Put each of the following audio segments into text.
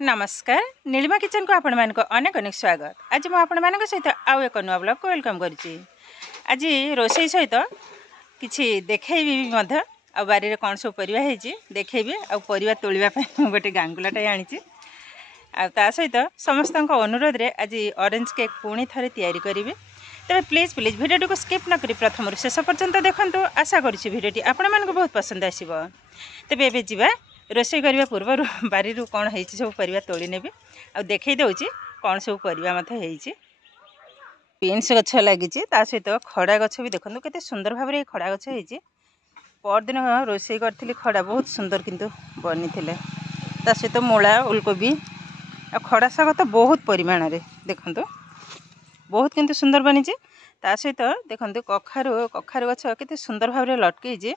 नमस्कार नीलिमा किचन को आपण मानक अनेक अनेक स्वागत। आज मैं आपण मानक सहित आउ एक नुआ ब्लॉग को वेलकम करुच्ची। आज रोषे सहित किछि देखैबी मध्य आ बारी रे कौन सब परिवा हेछि देखैबी आ परिवा तोलिबा पय गोटे गांगुलाटा आनिछि आ ता सहित समस्त अनुरोध रे आज ऑरेंज केक पुणी थरे तैयारी करिवे। तबे प्लीज प्लीज वीडियो को स्किप न करी प्रथम शेष पर्यंत देखंतु। आशा करुछि वीडियोटी आपण मानक बहुत पसंद आसीबो। तबे एबे जिबा रोषे करने पूर्व बारी कौन है सब परिवा तोली नेबी आ देखई दउची कौन सब परिवा मत है। बीन्स गछ लगी सहित खड़ा गछ भी देखो केते सुंदर भाव में खड़ा गछ है। परदिन रोषे करी खड़ा बहुत सुंदर किंतु बनी थे। सहित मूला उलकोबी आ खड़ा शाग तो बहुत परिमाण रे देखो बहुत किंतु सुंदर बनी। सहित देखो कखारु कखारु गछ केते सुंदर भाव में लटकई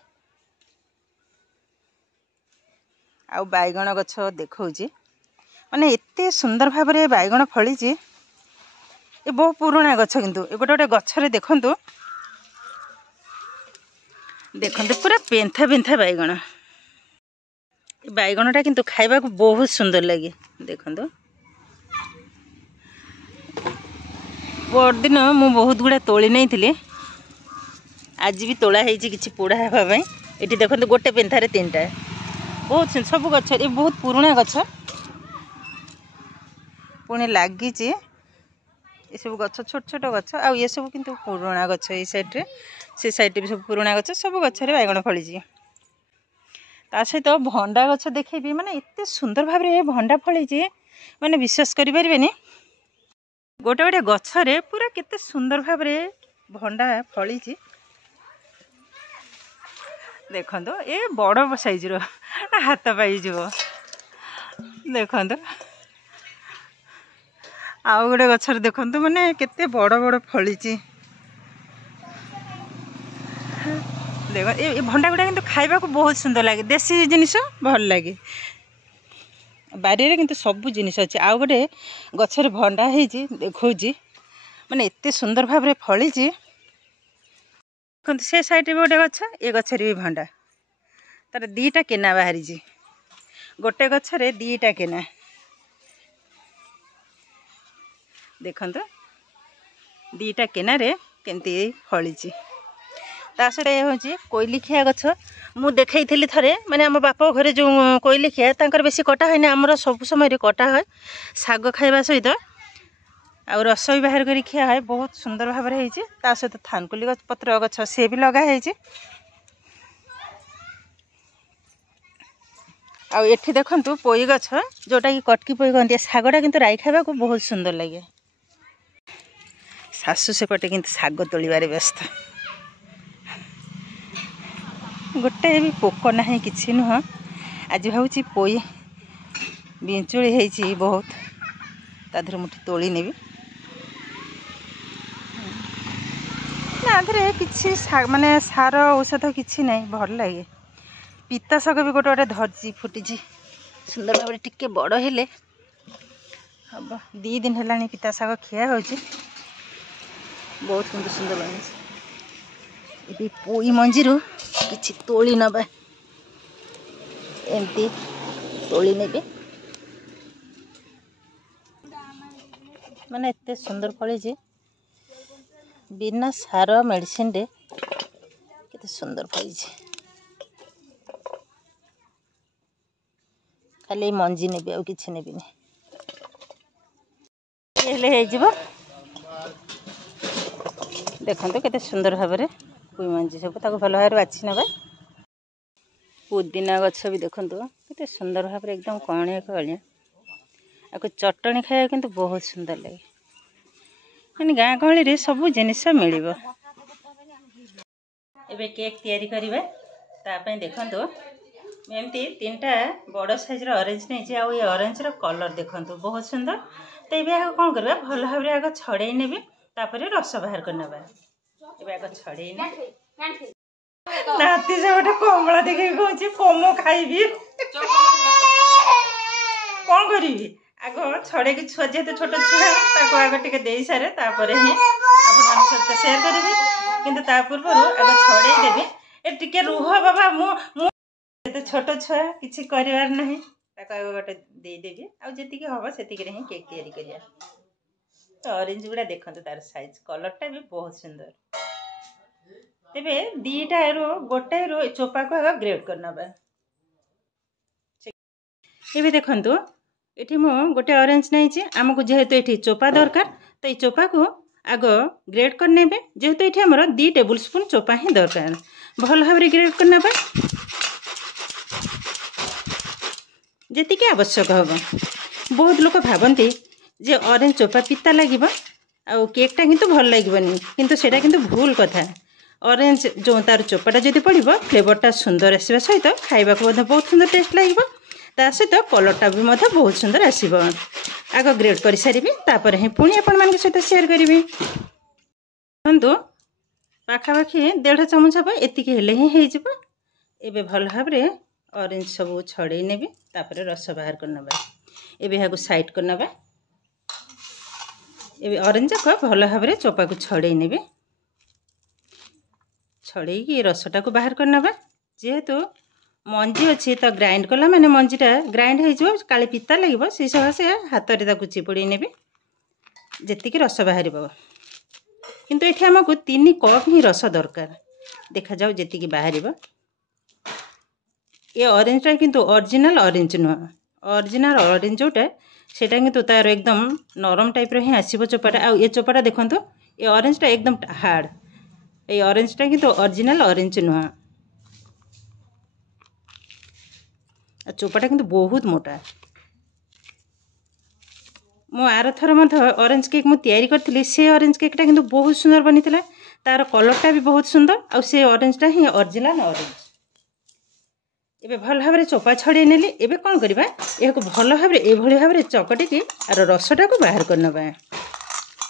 आउ बैगण गछ देखौची माने एते सुंदर भाव में बैगण फली। ये बहुत पुराना गछ किंतु ए गोटे गोटे गछरे देखंतु देखंतु पूरा पेंथा पेंथा बैगण। बैगणटा किंतु खाइबा को बहुत सुंदर लगे। देखंतु परदिन मु बहुत गुड़ा तोली नहीं थिले आज भी तोला हेछि किछि पोड़ा हेबा पई। एठी देखंतु गोटे पेंथारे तीनटा बहुत सब गछ ये बहुत पुराना गछ पुणी लगी ये सब गछ छोट छोट गछ आ ये सब किंतु पुराना गछ ये साइड रे से साइड भी सब पुराना गछ सब गछरे बैगण फली। ता सहित भंडा गछ देखेबी माने एते सुंदर भाव रे भंडा फली माने विश्वास करि परिबेनी। गोटे गोटे गछरे पूरा केते सुंदर भाव रे भंडा फली। देखो ये बड़ साइज रो हाथ पाई देखो आउ गोटे गछर देखो माने केते बड़ बड़ फली। देखो ये भंडा गुड़ा किंतु खाइबा को बहुत सुंदर लगे। देसी जिनिस भल लगे। बारी रे किंतु सब जिनिस अच्छे आउ गोटे गछर भंडा हेजी देखौजी माने एते सुंदर भाव रे फली। से साइड भी गोटे गछ ये गछरे भी भंडा तार दीटा केना बाहरी गोटे गछरे दीटा केना देखंतु दीटा केना रे केमती फली। तासरे होची कोइलिखिया गछ मु देखई थली थरे माने हम बापा घरे जो कोइलिखिया तांकर बेसी कटा है ना हमर सब समय रे कटा है साग खाइबा सहित आ रस भी बाहर करी खिया है बहुत सुंदर भाव में होती। सहित थानकुली पत्र गछ से भी लगा है। आ एठी देखंतु पोई गछ जोटा कि कटकी पोई कहते सागटा किंतु राई खाइबा को बहुत सुंदर लगे। सासु सेपटे किंतु साग तोलिबारे व्यस्त गोटे भी पोक ना कि नुह। आज भावुची पोई बिंचुड़ी है बहुत ताधर मुठी तोली नेबी ना किसी माने सार औषध किसी ना भल लगे। पिता शाग भी गोटे गोटे धरची फुटी सुंदर भाव में टिके बड़ हेले हम 2 दिन है पिता शाग खिया हो बहुत किंतु सुंदर लगे। पोई मंजी कि तोली नबा एमती तोली नेबी माने एते सुंदर फली बिना सार मेडिसिन रे केते सुंदर फली। खाली मंजी नेबी आ किछि नेबी नै हेले हे जिवो। देखंतु केते सुंदर भाव में पुई मंजी सब ताको भल भाव बाछि नबा। पुदीना गछ भी देखंतु केते सुंदर भाव में एकदम कणिया कणिया आ चटणी खाया किंतु बहुत सुंदर लगे। माने गाँ गहली रे सब जिनिस मिलिबो। एबे केक तैयारी करिवे ता पय देखंतु एमती 3टा बड़ साइज रो ऑरेंज नै आ ये ऑरेंज रो कलर देखंतु बहुत सुंदर। तो एबे आग कोन करबा भल भाव रे आग छड़ेई नेबी तापरे रस बाहर कर नेबा। एबे आग छड़ेई ने नाती से गोटे कमला देखि कहूची कमो खाइबी कोन करिवि आग छड़े कि छुआ जेते छोट छुआ ताको आग टिके देई सारे तापरे ही आपन मान सहित शेयर करिवि किंतु ता पूर्व आग छड़ेई देबी। ए टिके रुह बाबा मु छोट छुआ किसी कर नहीं ताको आगे गोटे देदेवि आती हम से ही केक तैयारी करिया। तो ऑरेंज गुड़ा देखते तार साइज कलरटा भी बहुत सुंदर। तेबे दीटा गोटे चोपा को आगे ग्रेड करना। ये देखु ये मु गोटे ऑरेंज नहीं आमको जेहेतु ये चोपा दरकार तो ये चोपा को आग ग्रेड करने जेहेतु ये आमर 2 टेबुल स्पून चोपा ही दरकार भल भाव ग्रेड करना जी आवश्यक हम। बहुत लोग भावती जे ऑरेंज चोपा पिता लगे आउ केकटा किंतु भल लगनी किंतु सेटा किंतु भूल कथा। ऑरेंज जो तार चोपाटा जब पड़ो फ्लेवरटा सुंदर आसवा सहित खाइबा को बहुत सुंदर टेस्ट लगे ता सहित कलरटा भी बहुत सुंदर आसब। आग ग्रेड कर सारी तापर ही पुणी आपण सहित शेयर करी देखु पाखापाखि 1.5 चामच हम एतिक ही हो भल भाव ऑरेंज सब छड़े नेबी तापर रस बाहर करना। एवं साइड करना ऑरेंज जाक भल भाव चोपा को छड़े नेबी छड़े रसटा को बाहर करना। जेहेतु मंजी अच्छी तो ग्राइंड कला माने मंजीटा ग्राइंड हो काले पिता लगे से सकाशे हाथ में चिपुड़ी नेबी जी रस बाहर किंतु ये आमको 3 कप ही रस दरकार देखा जाऊ जी बाहर। ये ऑरेंजटा किंतु ओरिजिनल ऑरेंज नुह ओरिजिनल ऑरेंज जोटा सेटा किंतु तार एकदम नरम टाइप रो ही आसीबो चोपाटा। आ ये चोपाटा देखंतु ये ऑरेंजटा एकदम हार्ड ये ऑरेंजटा किंतु ओरिजिनल ऑरेंज नुह चोपाटा किंतु बहुत मोटा। मो आर थर ऑरेंज केक मु तैयारी करथिली से ऑरेंज केकटा किंतु बहुत सुंदर बनी थिला तार कलरटा भी बहुत सुंदर आ से ऑरेंजटा ही ओरिजिनल ऑरेंज। एबे भल भाव चोपा छड़े नेली एबे कौन करबा यह भल भाव ये भाव चकटी की आर रसटा को बाहर करना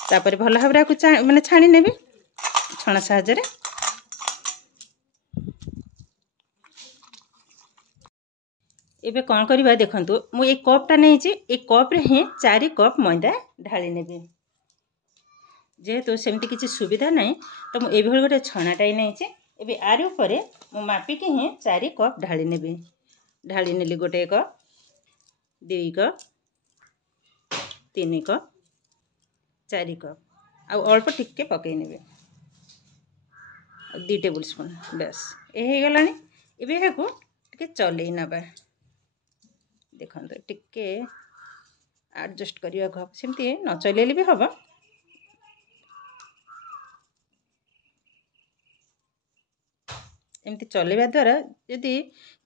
तापर भल भाव माने छाणी नेबी छणा साहाय्य। एबे कौन करबा देखंतु मु एक कपटा नहीं एक कप रे ही 4 कप मैदा ढाली नेबी जेहेतु सेमती किसी सुविधा नहीं तो मुझे गोटे छणाटाई नहीं एबे आर ऊपर मु मापिक ही 4 कप ढाली नेबी ढाली नेली गोटे कप 2 कप 3 कप 4 कप आ अल्प टिके पकई नेबी 2 टेबुल स्पून बस ये गलानी। एबे याकू टिके चलई नबा देखो टिके एडजस्ट करने सेमती न चलैले भी हम। एमती चलैबा द्वारा यदि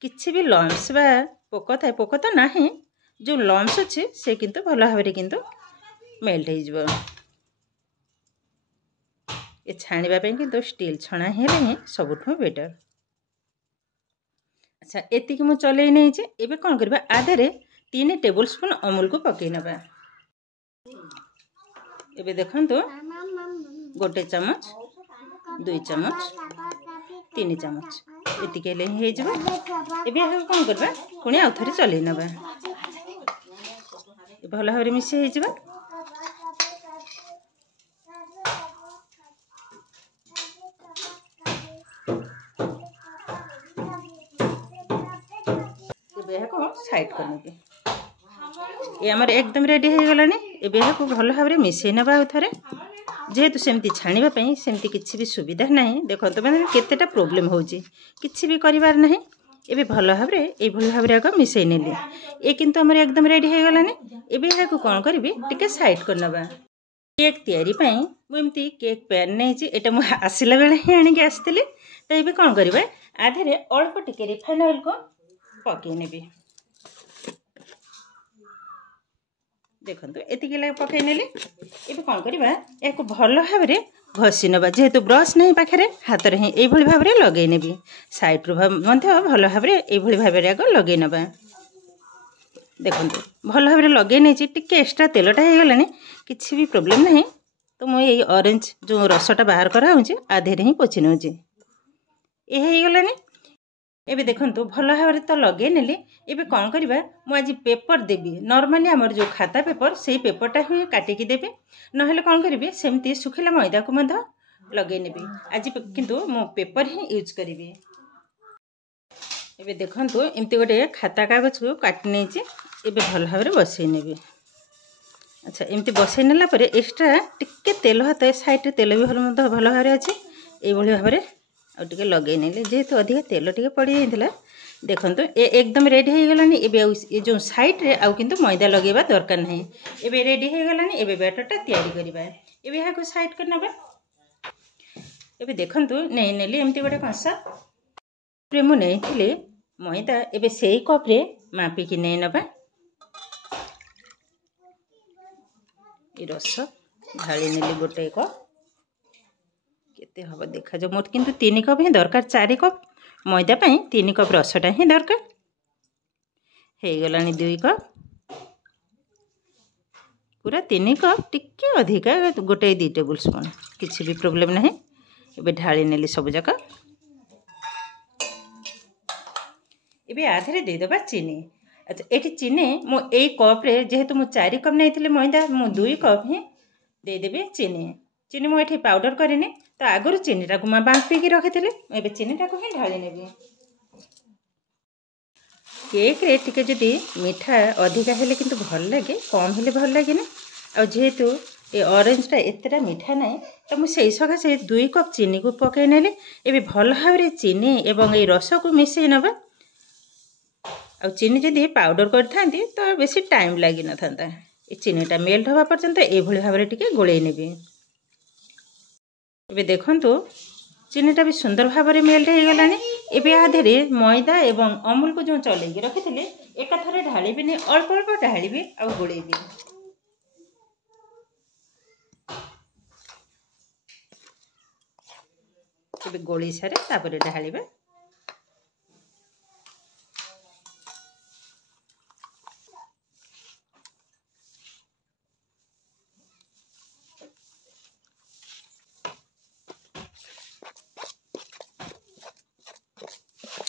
किसी भी लम्स बा पोक थाए पोक तो ना जो लम्स अच्छे से किंतु भल भाव किंतु मेल्ट हो ये छाणीबा किंतु स्टील छणा ही सबुठ बेटर। अच्छा एतिक मु चलई नहीं एबे कौन करबा आधे 3 टेबुल स्पून अमूल को पकई नबा। एबे देखंतु गोटे चमच 2 चमच 3 चमच एतिक हेले हे जबा। एबे कौन करबा पुणी आउ थरे चलई नबा भल भाव मिसे हे जबा। साइड करने ये आमर एकदम रेडी हो गलानी। एबे को भल भाव मिसई नबा आउ थरे जेहेतु सेमती छाणीबा सेमती किसी भी सुविधा नहीं देखो मैंने केतेटा प्रोब्लेम होची किसी भी करिवार नहीं। एबे भल भाव ये भाव आग मिसई नेली ये किंतु आमर एकदम रेडी हो गलानी। एबे को कौन करी टिके साइड कर नबा। केक तैयारी मुझे केक पैन नहीं एटा मु आसला बेले ही आनिक आसती तो ये कौन करबा आधे अल्प टिके रिफाइन ऑयल को पकई नेबी देखो एतिक पकई नेली। ये कौन करबा एक भल भाव घसी नबा जेहेतु ब्रश नहीं पाखे हाथ में ही भाव लगे नेबी साइड रू भल भाव ये भाव आग लगे नबा। देखो भल भाव लगे नहीं टिके एक्स्ट्रा तेलटा हो गलानी किसी भी प्रोब्लेम नहीं तो मुझे ऑरेंज जो रसटा बाहर कराऊँगी आधे ही पोछि नौची ये हो गलानी। एबे देखंतु भल भाव तो लगे नेली। एबे कौन करबा मु आज पेपर देबी नॉर्मली हमर जो खाता पेपर से पेपरटा ही काटिकी देबी नहेले कौन करी सेमती सुखिला मैदा को लगे नेबी आज किंतु मु पेपर ही यूज करी। एबे देखंतु एमती गोटे खाता कागज को काटी नहीं एबे भल भाव बसई नेबी। अच्छा एमती बसई नेला परे एक्स्ट्रा टिके तेल हाथ साइड तेल भी भल भाव अच्छे ये भाव में आउ टिके लगे नेले जेहेतु अधिक तेल टिके पड़ी जाइथिला। देखंतु ए एकदम रेडी हो गलानी। एबे ये जो साइड रे आउ किंतु मैदा लगेबा दरकार नहीं। एबे रेडी हो गलानी। एबे बैटरटा तैयारी करबा। एबे यहाँ को साइड कर नबा। एबे देखंतु नहीं नेली एमती गोटे कंसा रे मु नहीं थिले मैदा। एबे सेई कप रे मापी कि नहीं नबा। ये रस ढाली नेली गोटे कप केते हबो देखा जो मोट किंतु 3 कप ही दरकार। 4 कप मैदा पाई 3 कप रसटा ही दरकार। हो गलानी 2 कप पूरा 3 कप टिके अधिका गोटे 2 टेबल स्पून किसी भी प्रॉब्लम नहीं। एबे ढाली नेली सब जाक। एबे आधे दे दबा चीनी। अच्छा एठी चीनी मो ए कप रे जेहेतु मु 4 कप नहीं थिले मैदा मु 2 कप ही दे देबे चीनी। चीनी मु एठी पाउडर करिने तो आगुर चीनीटा को मैं बांफी की रखी। एबे चीनीटा को ही ढाली नेबी। केक रे टिके जदि मीठा अधिका हेले किंतु भल लगे कम हेले भल लगे ना। आ जेहेतु ये ऑरेंजटा एतेटा मीठा नहीं तो मुझे सकाशे 2 कप चीनी को पकई नेले। एबे भल भाव चीनी एवं ये रस को मिसई नबा। आ चीनी जदि पाउडर करथांती तो बेसी टाइम लगी न थांता। ये चीनीटा मेल्ट हवा पर्यंत ए भली भाव रे टिके गोळेई नेबी। एबे देखंतु चीनीटा भी सुंदर भाव में मेल्ट हो गलानी। एबे आधे मैदा एवं अमूल को जो चलैकी रखी एका थरे ढालिबी नहीं अल्प अल्प ढालिबी आ गोळेबी। एबे गोळी सारे तापरे ढालिबा।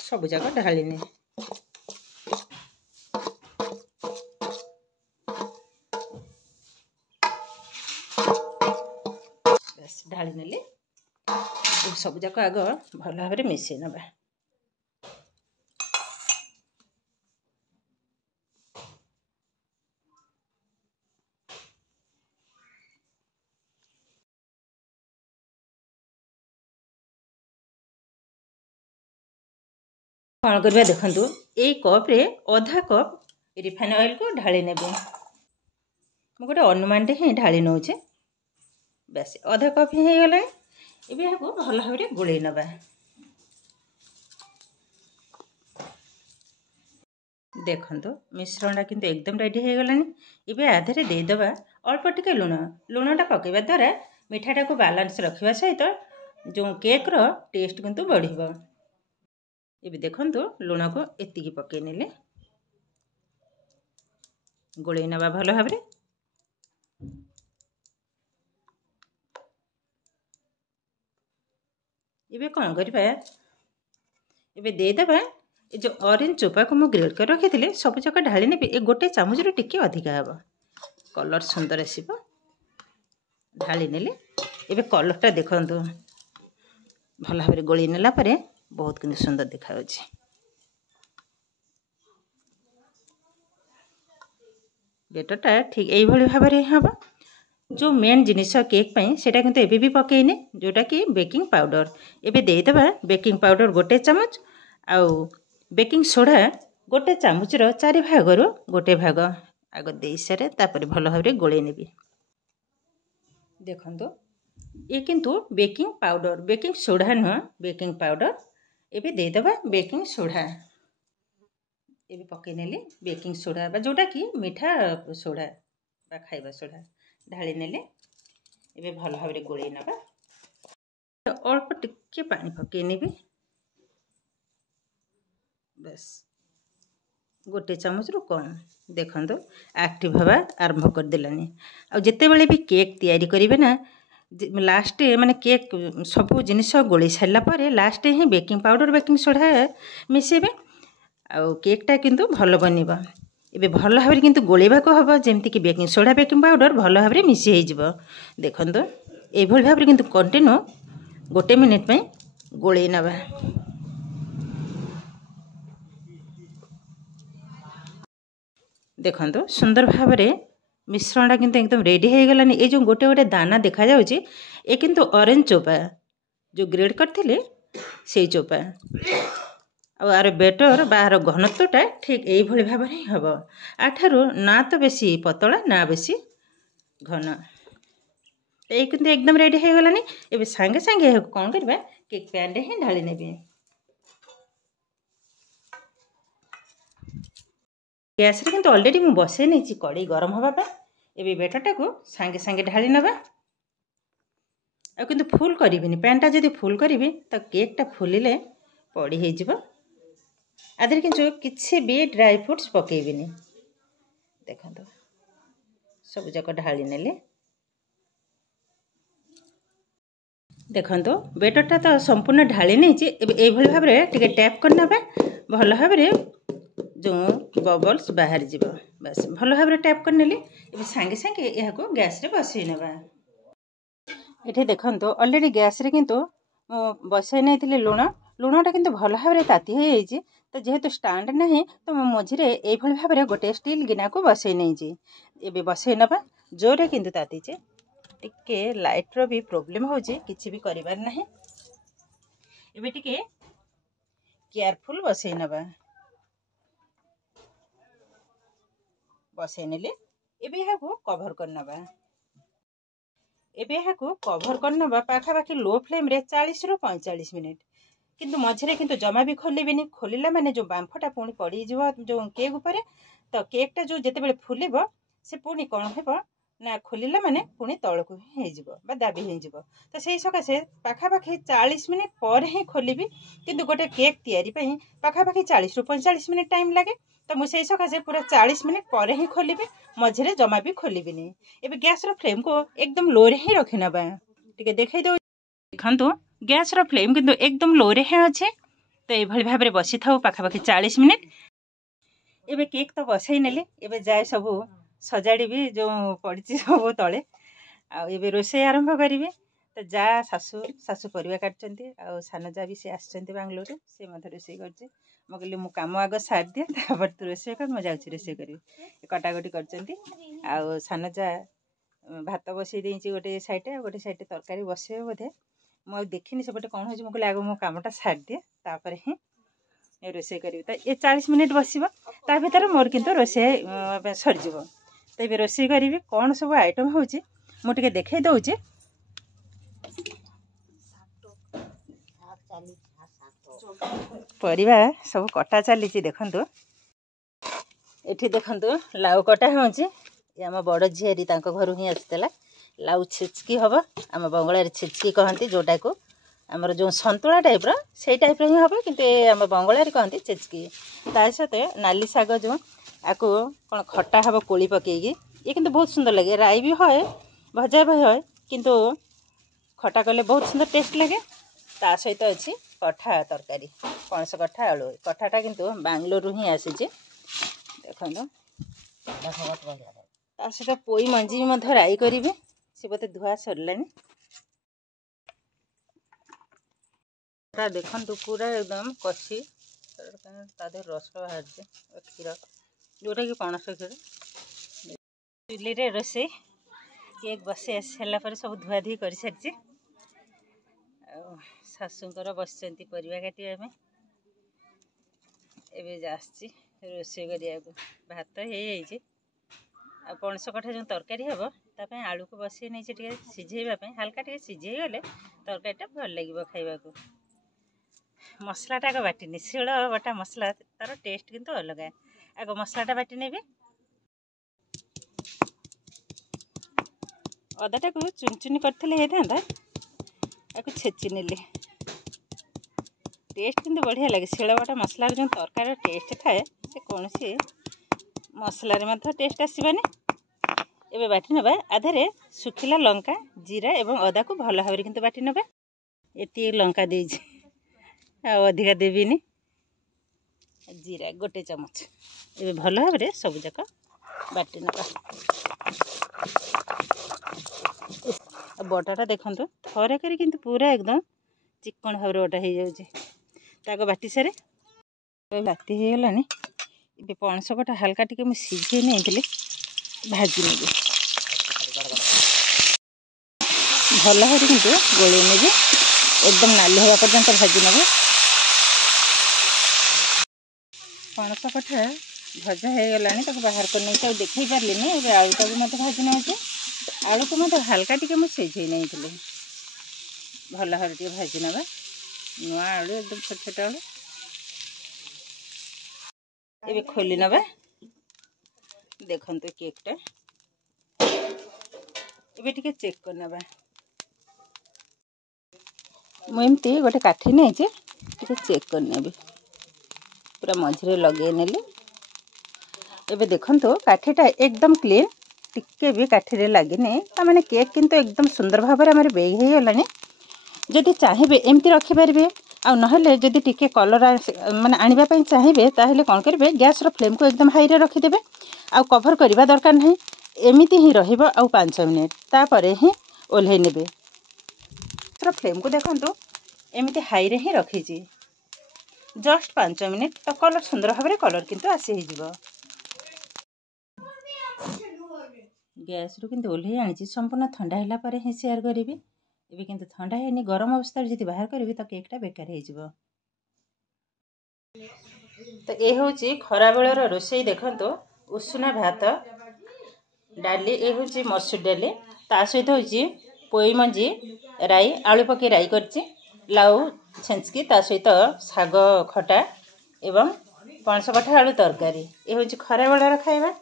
सब जगह ढालिने बस ढाली नेले। सब जाक आग भल भाव में मिसई नबा। कौन करवा देखंतु ए कप रे आधा कप रिफाइन ऑयल को ढाली नेबे। मु गोटे अनुमान ही ढाली नौचे। बस आधा कप ही गला। एबे यहाँ भल भाव में गोळेई नबा। देखंतु मिश्रणटा किंतु एकदम रेडी हो गलानी। एबे आधे दे दबा अल्प टिके लुण। लुणटा पकेबा द्वारा मिठाटा को बैलेंस रखिबा सहित जो केक रो टेस्ट किंतु बढ़िबो। एबे देखंतु लुण को एतिकी पकई नेले गोळेई नबा भल भाव में। एबे कौन करबा एबे दे दबा ए जो ऑरेंज चोपा को मु ग्रेड कर रखी थी सब जाक ढाली नेबी। ए गोटे चामच रो टिके अधिका हबो कलर सुंदर आसीबो। ढाली नेले एबे कलरटा देखंतु भल भाव में गोळेई नेला परे बहुत किंतु सुंदर देखा होछि। बेटरटा ठीक यही भाव में हम जो मेन जिनिस केक पई सेटा किंतु एबे भी पकेइने जोटा कि बेकिंग पाउडर। एबे दे दबा बेकिंग पाउडर गोटे चामच आउ बेकिंग सोडा गोटे चामच रो 4 भाग रो गोटे भाग आग दे सारे तापर भल भाव में गोळेई नेबी। देखंतु ये किंतु बेकिंग पाउडर बेकिंग सोडा नुह बेकिंग पाउडर। एबे दे दबा बेकिंग सोडा। एबे पकई नेली बेकिंग सोडा बा जोटा कि मीठा सोडा बा खाइबा सोडा ढाली नेले। एबे भल भाव में गोळेई नबा। अल्प टिके पानी पकई नेबी। बस गोटे चामच रु कम। देखंतु एक्टिव हवा आरंभ कर देलानी। आ जते बेले भी केक तैयारी करिवे ना लास्ट माने केक सब जिनिस गोळेई सारला परे लास्ट ही बेकिंग पाउडर बेकिंग सोडा मिसेबे आ केकटा किंतु भल बनिबा। एबे भल भाव किंतु गोळेबा को हबो जेमति कि बेकिंग सोडा बेकिंग पाउडर भल भाव मिसी हे जिवो। देखंतु ए भल भाव किंतु कंटिन्यू गोटे मिनिट पे गोळेई नबा। देखो सुंदर भाव मिश्रणटा किंतु एकदम रेडी हो गलानी। ये जो गोटे गोटे दाना देखा जाउची ये किंतु ऑरेंज चोपा जो ग्रेड करथिले से चोपा आर बेटर बाहर घनत्वटा ठीक यही भाव में हम आठार ना तो बेसी पतला ना बेसी घन। ये किंतु एकदम रेडी हो गलानी। ये सांगे सांगे कौन करबा केक पैन रे ही ढाली नेबे। गैस रे किंतु ऑलरेडी मु बसे नहीं कड़े गरम होगा। ये बेटरटा को सांगे सांगे ढाली नवा आ किंतु फुल करिबिनी। पैनटा जदि फुल करिबी तो केकटा फुलिले पड़ी हो जिवो। आधे किंतु किसी भी ड्राई फ्रूट्स पकेबिनी। देखो सब जाक ढाली नेले। देखो बेटरटा तो संपूर्ण ढाली नहीं भाव में टे टैप करना भल भाव जो बबल्स बाहर जीव बस भल भाव टैप कर नेली। सांगे सांगे यहाँ गैस रे बसई नवा। ये देखो ऑलरेडी गैस रे किंतु बसई नहीं लुण लुणटा किंतु भल भाव में ताती हो जाइए। तो जेहेतु स्टांड नहीं तो मझे ये भाव में गोटे स्टील गिना को बसई नहीं ये बसई नवा। जोरे किंतु तातीचे टिके लाइट रो भी प्रॉब्लम होची किछि भी करिबार नहीं। एबे टिके केयरफुल बसई नवा। बसई नेले एबे यहाँ को कवर करनबा। एबे यहाँ को कवर करनबा पाखापाखि लो फ्लेम रे 40 रु 45 मिनिट। किंतु मझे किंतु जमा भी खोलिबिनी। खोलिला माने जो बांफटा पुणी पड़ी जीव जो केक ऊपर तो केकटा जो जेतेबेले फुलिबो से पुणी कौन हेबो ना खोलिला माने पुणी तळकु हे जिवो बा दाबी हे जिवो। तो सेही सकाशे पाखापाखि 40 मिनिट पर ही खोलिबी। किंतु गोटे केक तैयारी पई पाखापाखि 40 रु 45 मिनिट टाइम लागे। तो मुझे सेही सकाशे पूरा 40 मिनिट पर ही खोलिबी मझे जमा भी खोलिबिनी। एबे गैस रो फ्लेम को एकदम लो रे ही रखि नबा। टिके देखै दो देखंतु गैस रो फ्लेम किंतु एकदम लो रे ही अछि। तो ए भली भाव रे बसी थाउ पाखापाखि 40 मिनिट। एबे केक तो बसई नेली। एबे जाय सब सजाड़ी भी जो पड़ी सब तले आबे रोषे आरंभ करी। तो जा सासू सासू परिवा काटचंती आ सान जा भी से आसचंती बांग्लोर से मत रोषे करछे। मो कहली मु काम आग सार दिए तापर तू रोषे कर मु जाउछि रोषे करी। कटाकटी करचंती आ सान जा भात बसई देइछि गोटे साइड गोटे साइड तरकारी बसई बोधे मु देखिनी सेपटे कौन हो। कहली आग मो कामटा सार दिए तापर ही रोषे करी। तो ये 40 मिनिट बसिबो ता भीतर मोर किंतु रोषे सरजिवो। तो ये रोषे करी कौन सब आइटम होची मु टिके देखै दउछि। परिवा सब कटा चली देखंतु। एठी देखंतु लाउ कटा होची। ये आम बड़ झियारी तांको घरु ही आसीतला। लाउ छिचकी हबो आम बंगला छिचकी कहंती जोटा को आमर जो संतुला टाइप रो से टाइप रो ही हबो। किंतु ए आम बंगला कहंती छिचकी। ता सते नाली साग जो आको कौन खट्टा हबो कोली पकेगी। ये किंतु बहुत सुंदर लगे। राई भी होए भजा भी होए किंतु खट्टा कले बहुत सुंदर टेस्ट लगे। ता सहित अच्छी कठा तरकारी पणस कठा आलू कठाटा किंतु बांग्लोर ही आसीचे। देखो ता सहित पोई मंजी मध्य राई करिवे से बोते धुआ सरलानी। ता देखंतु पूरा एकदम कच्ची तादे रस बाहर जे क्षीर जोटा कि पणस क्षीर चुली रे रोषे केक बसे आसला पर सब धुआ धुई कर सारी। शाशुंकर बसचंती परिवा काटिया में एबे आसची रोषे करिया को भात हे जाइए। आ पणस कठा जो तरकारी हम तापे आलू को बसई नहीं टे सिझेबा हाल्का टे सिझे गले तरकारीटा भल लगे खाइबा को। मसलाटा आग बाटिनी शिल बटा मसला तार टेस्ट किंतु अलग। आग मसलाटा बाटी नेबी। अदाटा को चुन चुनी करथिले हे था आको छेची नेली। टेस्ट किंतु बढ़िया लगे। शिल बटा मसला जो तरकारी टेस्ट थाए से कौन सी मसला रे मध्य टेस्ट आसबानी। एबे बाटी नबा आधे सुखिला लंका जीरा एवं अदा को भल भाव किंतु बाटी नबा। एति लंका देइछि आ अधिका देबिनी। जीरा गोटे चमच एबे भल भाव सब जाक बाटी नबा। बटाटा देखंतु थरे करी किंतु पूरा एकदम चिकन भाव बटा हो जाउछि। ताको बाटी सारे बाती हो गलानी। ये पणस कटा हल्का टिके मुझे सीझे नहीं भाजी नेबी भल भाई किंतु गोले नेबी एकदम नाली हवा पर्यंत भाजी नेबे। पणस कटा भजा हो गलानी बाहर कर नहीं देखई पार्लिनी ए आलूटा भी मत भाजी नौचे आलू को मत हल्का टिके मुझे सीझे नहीं भल भाई टे भाजी नवा नुआ आलू एकदम छोट छोट आलू ये खोली नवा देखो केकटा ये चेक कर नवा मुझे गोटे काठी नहीं चेक कर नेबी पूरा मझे लगे नेली एबे देखंतु काठीटा एकदम क्लीन टिके भी काठी लगे मैंने केक किंतु एकदम सुंदर भाव में बेग हो गलानी जदि चाहिए एमती रखिपारे आ ना जदि टिके कलर माने आनिबा पई चाहिए ताहले कौन करेंगे गैस फ्लेम को एकदम हाई रे रखिदेवे आ कभर करवा दरकार नहीं एमती ही रहिबो आ 5 मिनिट तापर ही ओल्हे नेबे फ्लेम को देखंतु एमती हाई रे ही रखी जस्ट 5 मिनिट तो कलर सुंदर भाव में कलर किंतु आसी हिजिबो गैस रु किंतु ओल्हे आनी संपूर्ण ठंडा हैला परे ही शेयर करी एबे किंतु ठंडा हैनी गरम अवस्था जदि बाहर करी तो केकटा बेकार हो तो ये हूँ खरा बेलर रोषे देखो उषुना भात डाली ये हूँ मसूर डाली ता सहित हूँ पोई मंजी राई आलू पकई राई कर लाउ छेंचकी ता सहित साग खटा एवं पणस कठा आलू तरकारी ये हूँ खरा बेलर खाଇବା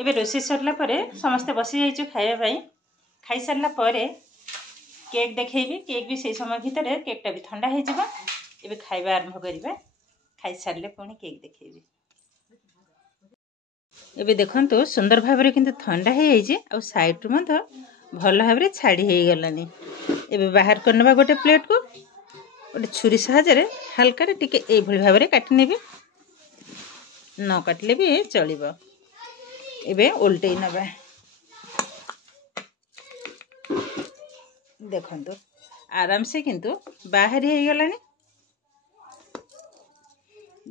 एबे रोषे सरला परे समस्ते बसी जाइछु खाइबा खाई सारला परे केक देखैबी केक भी से समय भितर केकटा भी ठंडा हो जाबा एबे खाइबा आरंभ करिबा खाई सारले पुणी केक देखैबी एबे देखंतु सुंदर भाव में किंतु ठंडा हो जाइए आ साइड रु मत भल भाव में छाड़ी हो गलानी एबे बाहर करनबा गोटे प्लेट को गोटे छुरी साहाय्य हल्का टिके ए भली भाव में काटी नेबी न काटले भी चलिबो एबे उल्टै नबा देखंतु आराम से किंतु बाहर हो गलानी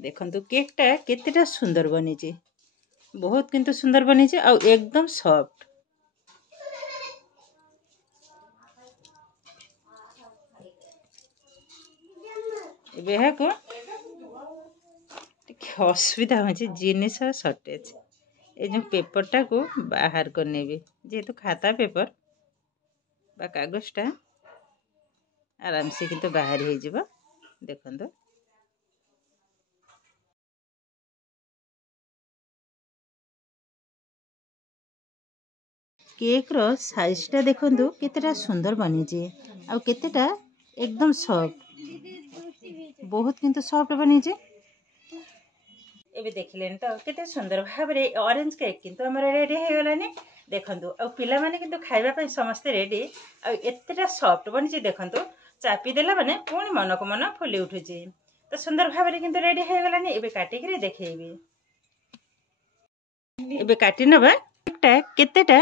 देखंतु केकटा केतेटा सुंदर बनी बहुत किंतु सुंदर बनी आ एकदम सॉफ्ट एबे को असुविधा हो जिनिस सर्टेज ये जो पेपरटा को बाहर करने जेहेतु खाता पेपर बा कागजटा आराम से किंतु बाहर हो जाबो देखंतु केक रो साइजटा देखंतु केतेटा सुंदर बनी आ केतेटा एकदम सॉफ्ट बहुत किंतु सॉफ्ट बनी एबे देखिले तो केते सुंदर भाव में ऑरेंज केक किंतु हमर रेडी हो गलानी देखंतु आ पिला माने किंतु खाइबा पई समस्त रेडी आ एतेटा सॉफ्ट बनी देखंतु चापी देला माने पुणी मन को मन फुली उठुची तो सुंदर भाव में किंतु रेडी हो गलानी एबे काटी करी देखैबी एबे काटी नबा एकटा केतेटा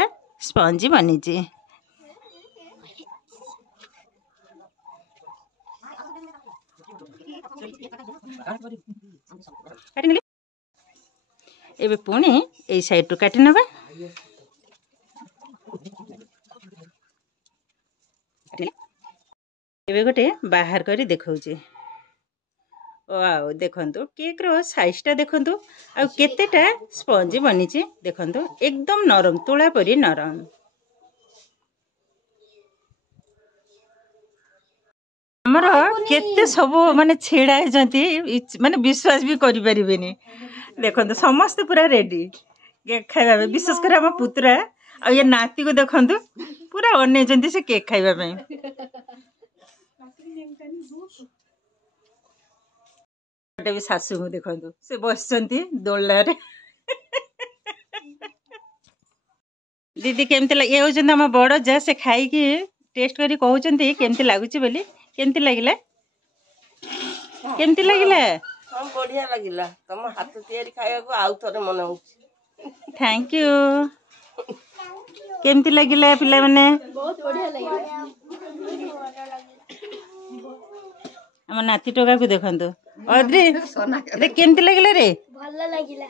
स्पंजी बनी एबे पुणी ए साइड टू काटी नबा एबे गोटे बाहर करी देखौची वाओ देखंतु केक रो साइजटा देखंतु आ केतेटा स्पंजी बनी देखंतु एकदम नरम तुला परी नरम हमर केते सब माने छेड़ा जंती माने विश्वास भी करि परिबेनी देखंतु समस्त पूरा रेडी केक खाइबा विशेष कर हम पुत्रा आ ये नाती को देखंतु पूरा अने जंती से केक खाइबा पई भी सासू को देखंतु से बसचंती दोल्लारे दीदी केमती ये होचंत हम बड़ जा से खाई कि टेस्ट करी कहउचंती केमती लागुची बोली केमती लागिला केमती लागिला हां बढ़िया लागिला तम हाथ तयारी खाया को आउ थरे मन होची थैंक यू केमती लागिला पिला माने बहुत बढ़िया लागिला हम नाती टोका को देखंतु अद्री ए केमती लागला रे ଭଲ ଲାଗିଲା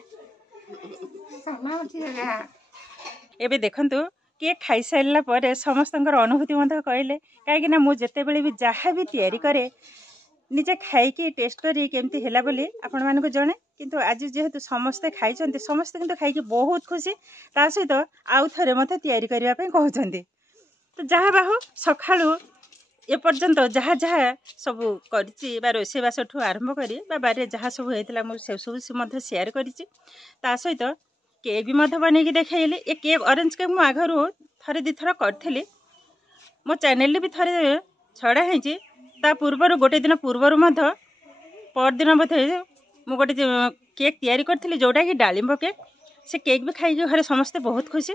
एबे देखंतु केक खाई साइला परे समस्तंकर अनुभूति मध्य कहले काहे ना मु जेतेबेले भी जहाँ भी तैयारी करे निजे खाइकी टेस्ट करी केमती हैला बोली आपण मानको जणे किंतु आज जेहेतु समस्ते खाइछन्ते समस्ते किंतु खाइकी बहुत खुशी ता सहित आउ थरे मते तैयारी करिया पई कहउछन्ते तो जहाँ बाहु सखाळु ए पर्यंत जहाँ जहाँ सब करिछि बा रोषेबासठू आरंभ करी बा बारे जहाँ सब होइतला मु से सब मध्य शेयर करिछि ता सहित केक भी मध्य बनैकी देखैली ए केक ऑरेंज केक मु आघरु थरे दी थर करथिली मो चैनल भी थरे छड़ा हैछि ता पूर्वर गोटे दिन पूर्वर मध्य परदिन बोधे मु गोटे केक तैयारी करथिली जोटा कि डालिंब केक से केक भी खाई घरे समस्ते बहुत खुशी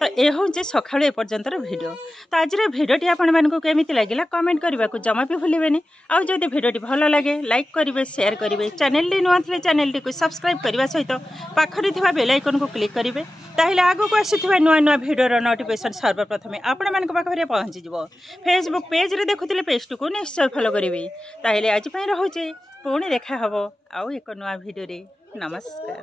तो यह हूँ सकाळु ए पर्यंतर भिडियो तो आज भिडियोटी आपण मानक केमिति लागिला कमेंट करने को जमा भी भूलिबेनी आउ जदि भिडियोटी भल लगे लाइक करेंगे शेयर करेंगे चैनल नुआ थे चैनल को सब्सक्राइब करने सहित पाखरे थिबा बेल आइकन को क्लिक करेंगे ताहले आगो को आसुथिबा नुआ नुआ भिडियोर नोटिफिकेशन सर्वप्रथम आपण मानक पाखरे पहुँची जिवो फेसबुक पेज रे देखुथिले पेज को निश्चय फॉलो करेंगे ताहले आज पई रहउची पुणी देखा हबो आउ एक नुआ भिडियो रे नमस्कार।